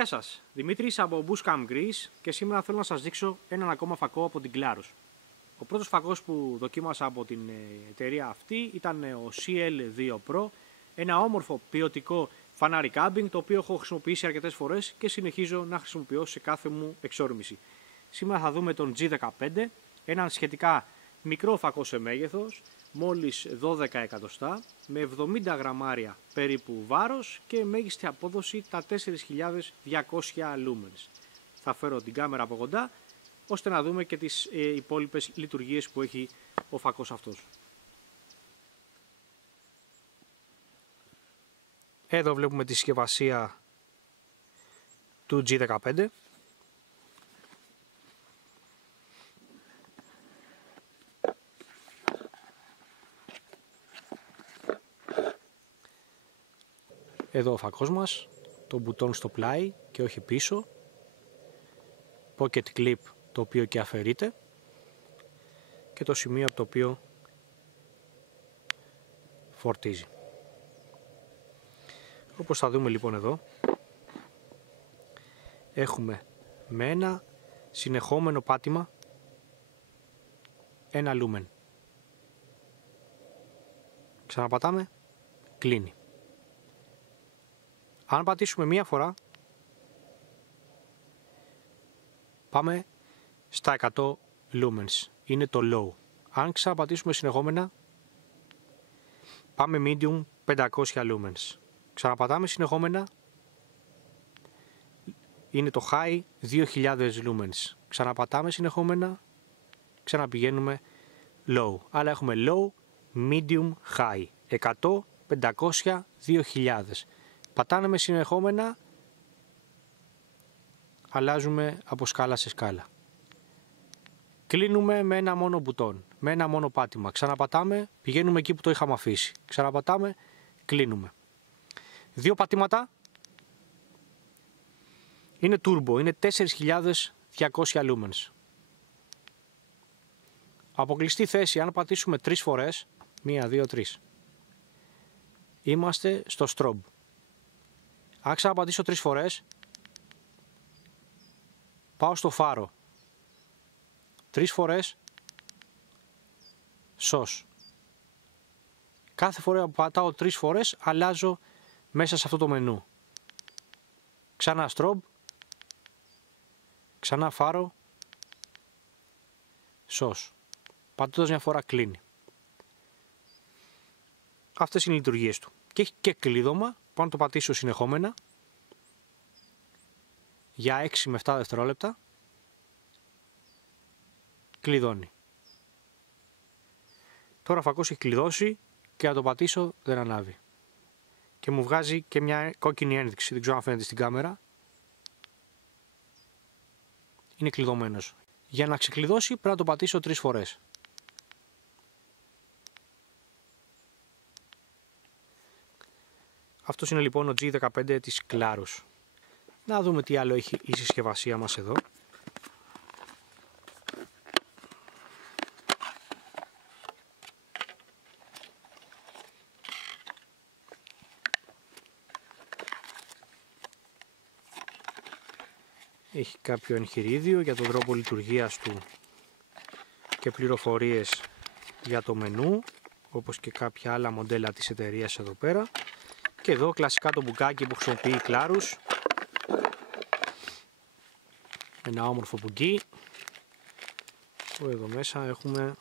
Γεια σας, Δημήτρης από Bushcam Greece και σήμερα θέλω να σας δείξω έναν ακόμα φακό από την Clarus. Ο πρώτος φακός που δοκίμασα από την εταιρεία αυτή ήταν ο CL2 Pro, ένα όμορφο ποιοτικό φανάρι κάμπινγκ το οποίο έχω χρησιμοποιήσει αρκετές φορές και συνεχίζω να χρησιμοποιώ σε κάθε μου εξόρμηση. Σήμερα θα δούμε τον G15, έναν σχετικά μικρό φακό σε μέγεθος, μόλις 12 εκατοστά, με 70 γραμμάρια περίπου βάρος και μέγιστη απόδοση τα 4.200 lumens. Θα φέρω την κάμερα από κοντά, ώστε να δούμε και τις υπόλοιπες λειτουργίες που έχει ο φακός αυτός. Εδώ βλέπουμε τη συσκευασία του G15. Εδώ ο φακός μας, το μπουτόν στο πλάι και όχι πίσω, pocket clip το οποίο και αφαιρείται και το σημείο από το οποίο φορτίζει. Όπως θα δούμε λοιπόν εδώ, έχουμε με ένα συνεχόμενο πάτημα ένα lumen. Ξαναπατάμε, κλείνει. Αν πατήσουμε μία φορά, πάμε στα 100 lumens, είναι το low. Αν ξαναπατήσουμε συνεχόμενα, πάμε medium 500 lumens. Ξαναπατάμε συνεχόμενα, είναι το high 2000 lumens. Ξαναπατάμε συνεχόμενα, ξαναπηγαίνουμε low. Άρα έχουμε low, medium, high. 100, 500, 2000. Πατάμε με συνεχόμενα, αλλάζουμε από σκάλα σε σκάλα. Κλείνουμε με ένα μόνο μπουτόν, με ένα μόνο πάτημα. Ξαναπατάμε, πηγαίνουμε εκεί που το είχαμε αφήσει. Ξαναπατάμε, κλείνουμε. Δύο πατήματα. Είναι turbo, είναι 4.200 lumens. Αποκλειστή θέση, αν πατήσουμε 3 φορές, 1, 2, 3, είμαστε στο strobe. Αν ξαναπατήσω 3 φορές, πάω στο φάρο. 3 φορές, SOS. Κάθε φορά που πατάω 3 φορές, αλλάζω μέσα σε αυτό το μενού. Ξανά strobe, ξανά φάρο, SOS. Πατώντας μια φορά κλείνει. Αυτές είναι οι λειτουργίες του. Και έχει και κλείδωμα, πάω να το πατήσω συνεχόμενα για 6 με 7 δευτερόλεπτα. Κλειδώνει. Τώρα ο φακός έχει κλειδώσει και να το πατήσω δεν ανάβει. Και μου βγάζει και μια κόκκινη ένδειξη, δεν ξέρω αν φαίνεται στην κάμερα. Είναι κλειδωμένος. Για να ξεκλειδώσει πρέπει να το πατήσω 3 φορές. Αυτός είναι λοιπόν ο G15 της Clarus. Να δούμε τι άλλο έχει η συσκευασία μας εδώ. Έχει κάποιο εγχειρίδιο για τον τρόπο λειτουργίας του και πληροφορίες για το μενού, όπως και κάποια άλλα μοντέλα της εταιρείας εδώ πέρα. Και εδώ κλασικά το μπουκάκι που χρησιμοποιεί η Clarus. Ένα όμορφο μπουκί. Που εδώ μέσα έχουμε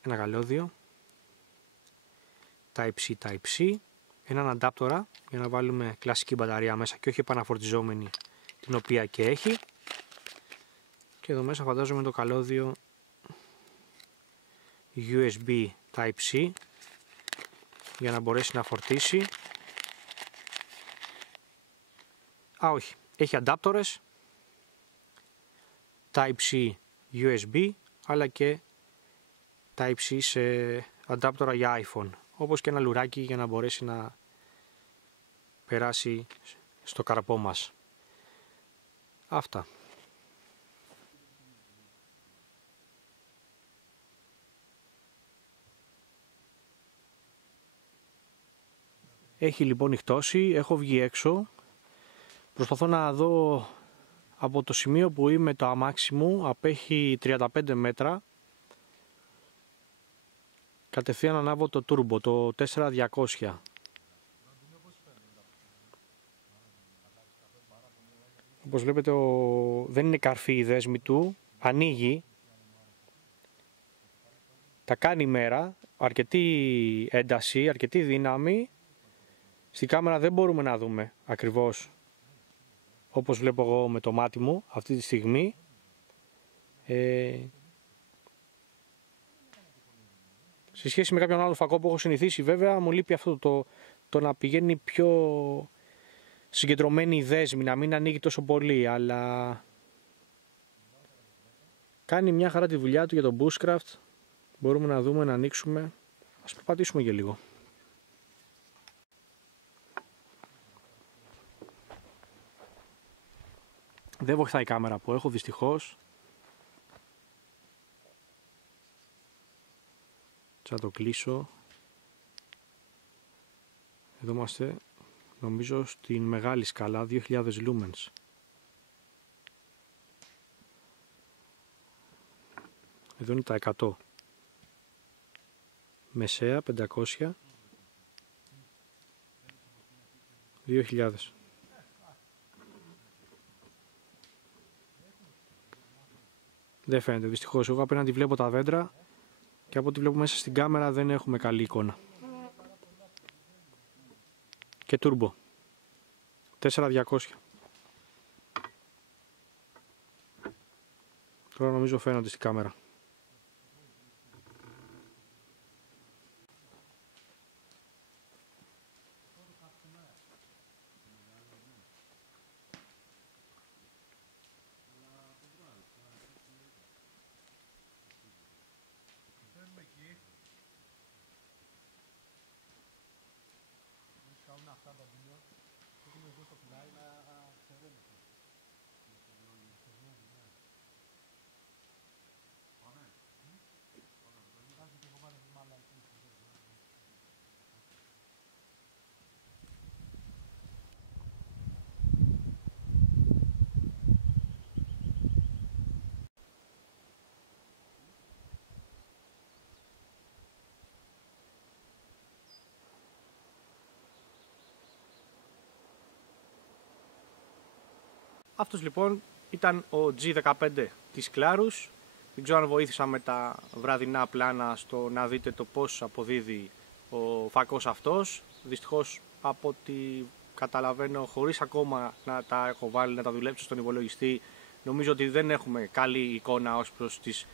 ένα καλώδιο Type-C, Type-C, έναν αντάπτορα για να βάλουμε κλασική μπαταρία μέσα και όχι επαναφορτιζόμενη, την οποία και έχει. Και εδώ μέσα φαντάζομαι το καλώδιο USB Type-C για να μπορέσει να φορτίσει. Όχι, έχει αντάπτορες Type-C USB αλλά και Type-C σε αντάπτορα για iPhone, όπως και ένα λουράκι για να μπορέσει να περάσει στο καρπό μας. Αυτά. Έχει λοιπόν νυχτώσει, έχω βγει έξω. Προσπαθώ να δω από το σημείο που είμαι το αμάξι μου, απέχει 35 μέτρα. Κατευθείαν ανάβω το turbo, το 4200. Όπως βλέπετε δεν είναι καρφή η δέσμη του, ανοίγει. Τα κάνει η μέρα, αρκετή ένταση, αρκετή δύναμη. Στη κάμερα δεν μπορούμε να δούμε ακριβώς όπως βλέπω εγώ με το μάτι μου αυτή τη στιγμή. Σε σχέση με κάποιον άλλο φακό που έχω συνηθίσει, βέβαια μου λείπει αυτό το να πηγαίνει πιο συγκεντρωμένη η δέσμη, να μην ανοίγει τόσο πολύ, αλλά κάνει μια χαρά τη δουλειά του για το bushcraft. Μπορούμε να δούμε, να ανοίξουμε. Ας περπατήσουμε για λίγο. Δεν βοηθάει η κάμερα που έχω, δυστυχώς. Θα το κλείσω. Εδώ είμαστε, νομίζω, στην μεγάλη σκάλα, 2000 lumens. Εδώ είναι τα 100. Μεσαία, 500. 2000. Δεν φαίνεται δυστυχώς. Εγώ απέναντι βλέπω τα δέντρα και από ό,τι βλέπω μέσα στην κάμερα δεν έχουμε καλή εικόνα. Και turbo 4200. Τώρα νομίζω φαίνονται στην κάμερα. Αυτός λοιπόν ήταν ο G15 της Clarus. Δεν ξέρω αν βοήθησα με τα βραδινά πλάνα στο να δείτε το πώς αποδίδει ο φακός αυτός. Δυστυχώς από ό,τι καταλαβαίνω, χωρίς ακόμα να τα έχω βάλει να τα δουλέψω στον υπολογιστή, νομίζω ότι δεν έχουμε καλή εικόνα ως προς τις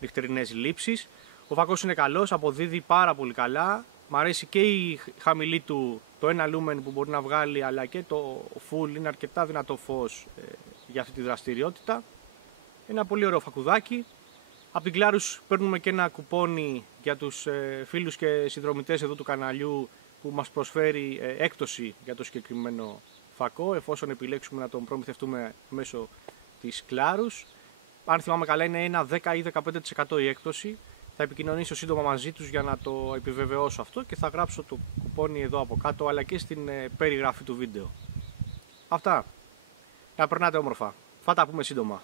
νυχτερινές λήψεις. Ο φακός είναι καλός, αποδίδει πάρα πολύ καλά. Μ' αρέσει και η χαμηλή του, το 1 lumen που μπορεί να βγάλει, αλλά και το full, είναι αρκετά δυνατό φως για αυτή τη δραστηριότητα. Ένα πολύ ωραίο φακουδάκι. Από την Clarus παίρνουμε και ένα κουπόνι για τους φίλους και συνδρομητές εδώ του καναλιού που μας προσφέρει έκπτωση για το συγκεκριμένο φακό, εφόσον επιλέξουμε να τον προμηθευτούμε μέσω της Clarus. Αν θυμάμαι καλά είναι ένα 10 ή 15% η έκπτωση. Θα επικοινωνήσω σύντομα μαζί τους για να το επιβεβαιώσω αυτό και θα γράψω το κουπόνι εδώ από κάτω, αλλά και στην περιγραφή του βίντεο. Αυτά. Να περνάτε όμορφα. Θα τα πούμε σύντομα.